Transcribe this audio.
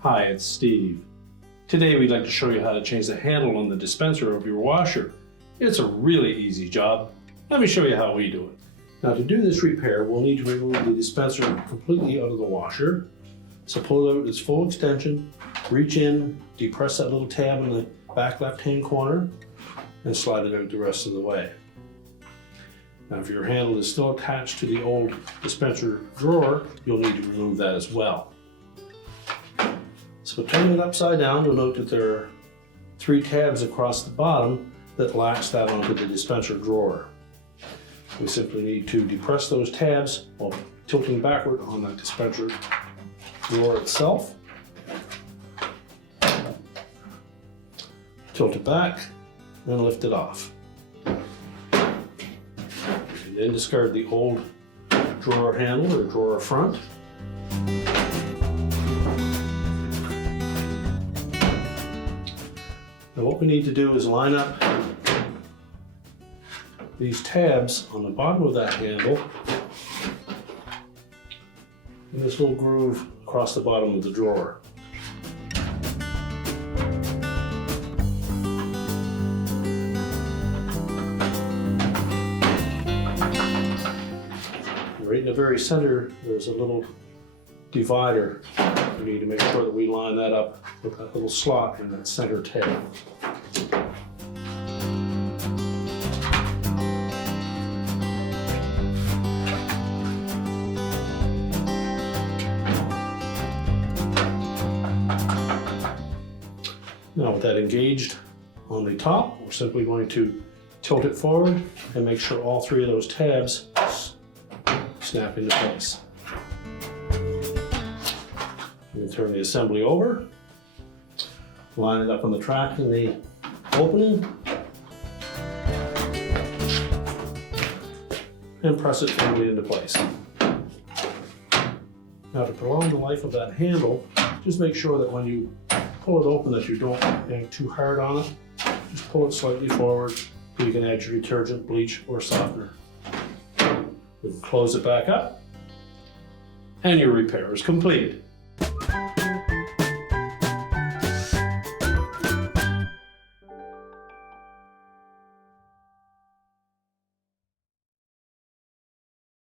Hi, it's Steve. Today we'd like to show you how to change the handle on the dispenser of your washer. It's a really easy job. Let me show you how we do it. Now to do this repair, we'll need to remove the dispenser completely out of the washer. So pull it out its full extension, reach in, depress that little tab in the back left-hand corner, and slide it out the rest of the way. Now if your handle is still attached to the old dispenser drawer, you'll need to remove that as well. So turning it upside down, you'll note that there are 3 tabs across the bottom that latch that onto the dispenser drawer. We simply need to depress those tabs while tilting backward on that dispenser drawer itself. Tilt it back, then lift it off. And then discard the old drawer handle or drawer front. Now what we need to do is line up these tabs on the bottom of that handle in this little groove across the bottom of the drawer. Right in the very center, there's a little divider. We need to make sure that we line that up with that little slot in that center tab. Now with that engaged on the top, we're simply going to tilt it forward and make sure all 3 of those tabs snap into place. We turn the assembly over, line it up on the track in the opening, and press it firmly into place. Now to prolong the life of that handle, just make sure that when you pull it open that you don't yank too hard on it. Just pull it slightly forward so you can add your detergent, bleach, or softener. We can close it back up, and your repair is completed.